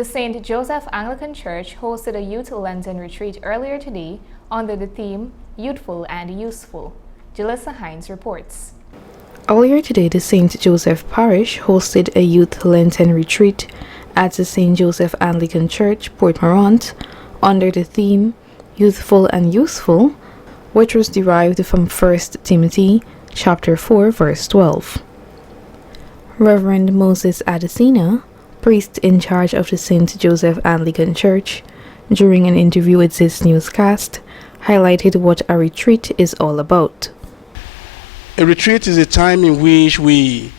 The St. Joseph Anglican Church hosted a youth Lenten retreat earlier today under the theme Youthful and Useful. Jalissa Hines reports. Earlier today, the St. Joseph Parish hosted a youth Lenten retreat at the St. Joseph Anglican Church, Port Morant, under the theme Youthful and Useful, which was derived from 1 Timothy chapter 4, verse 12. Reverend Moses Adesina, priest in charge of the St. Joseph Anglican Church, during an interview with this newscast, highlighted what a retreat is all about. A retreat is a time in which we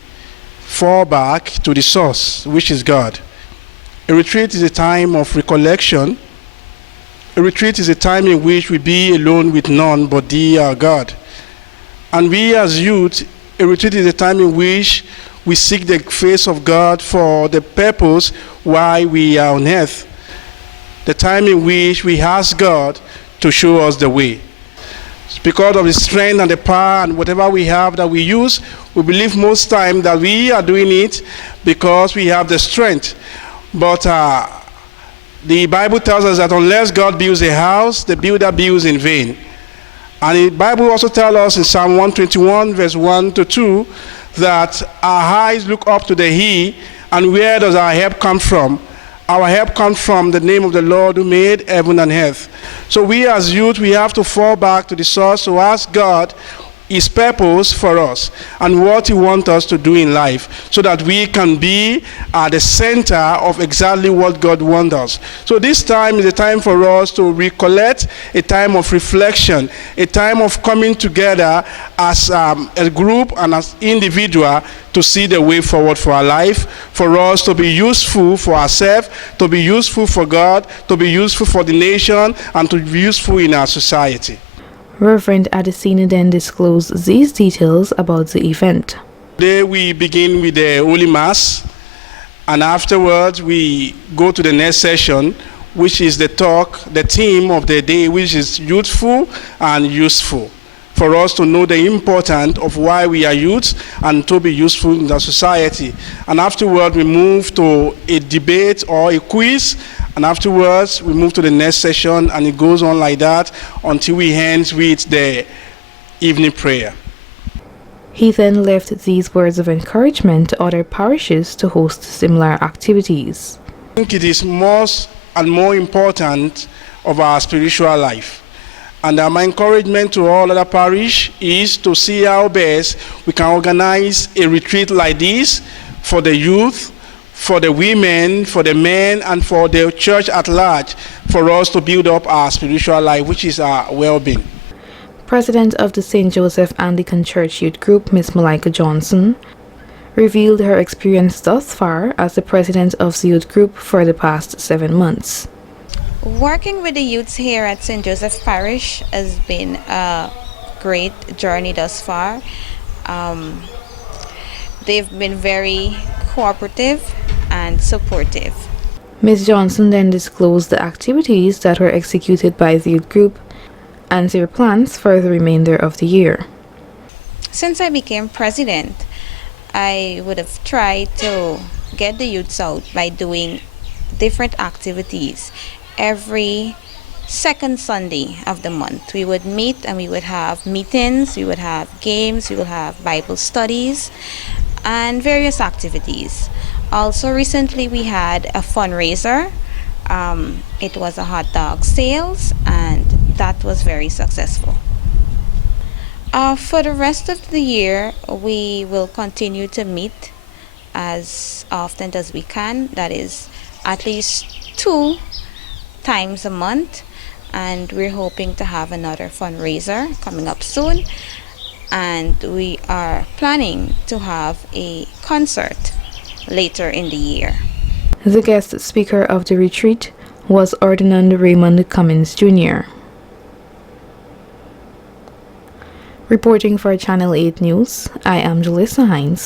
fall back to the source, which is God. A retreat is a time of recollection. A retreat is a time in which we be alone with none but thee, our God. And we as youth, a retreat is a time in which we seek the face of God for the purpose why we are on earth. The time in which we ask God to show us the way. It's because of the strength and the power and whatever we have that we use, we believe most time that we are doing it because we have the strength. But the Bible tells us that unless God builds a house, the builder builds in vain. And the Bible also tells us in Psalm 121, verse 1 to 2, that our eyes look up to the hill, and where does our help come from? Our help comes from the name of the Lord who made heaven and earth. So we as youth, we have to fall back to the source to ask God His purpose for us and what He wants us to do in life so that we can be at the center of exactly what God wants us. So this time is a time for us to recollect, a time of reflection, a time of coming together as a group and as individual to see the way forward for our life, for us to be useful for ourselves, to be useful for God, to be useful for the nation, and to be useful in our society. Reverend Adesina then disclosed these details about the event. Today we begin with the Holy Mass, and afterwards we go to the next session, which is the theme of the day, which is youthful and useful. For us to know the importance of why we are youth and to be useful in the society. And afterward we move to a debate or a quiz, and afterwards we move to the next session, and it goes on like that until we end with the evening prayer. He then left these words of encouragement to other parishes to host similar activities. I think it is most and more important of our spiritual life. And my encouragement to all other parish is to see how best we can organize a retreat like this for the youth, for the women, for the men, and for the church at large, for us to build up our spiritual life, which is our well-being. President of the St. Joseph Anglican Church Youth Group, Ms. Malika Johnson, revealed her experience thus far as the president of the youth group for the past 7 months. Working with the youths here at St. Joseph Parish has been a great journey thus far. They've been very cooperative and supportive. Ms. Johnson then disclosed the activities that were executed by the youth group and their plans for the remainder of the year. Since I became president, I would have tried to get the youths out by doing different activities. Every second Sunday of the month, we would meet and we would have meetings, we would have games, we would have Bible studies, and various activities. Also, recently we had a fundraiser. It was a hot dog sales, and that was very successful. For the rest of the year, we will continue to meet as often as we can. That is at least 2 times a month, and we're hoping to have another fundraiser coming up soon, and we are planning to have a concert later in the year. The guest speaker of the retreat was Ordinand Raymond Cummins Jr. Reporting for Channel 8 News, I am Jalissa Hines.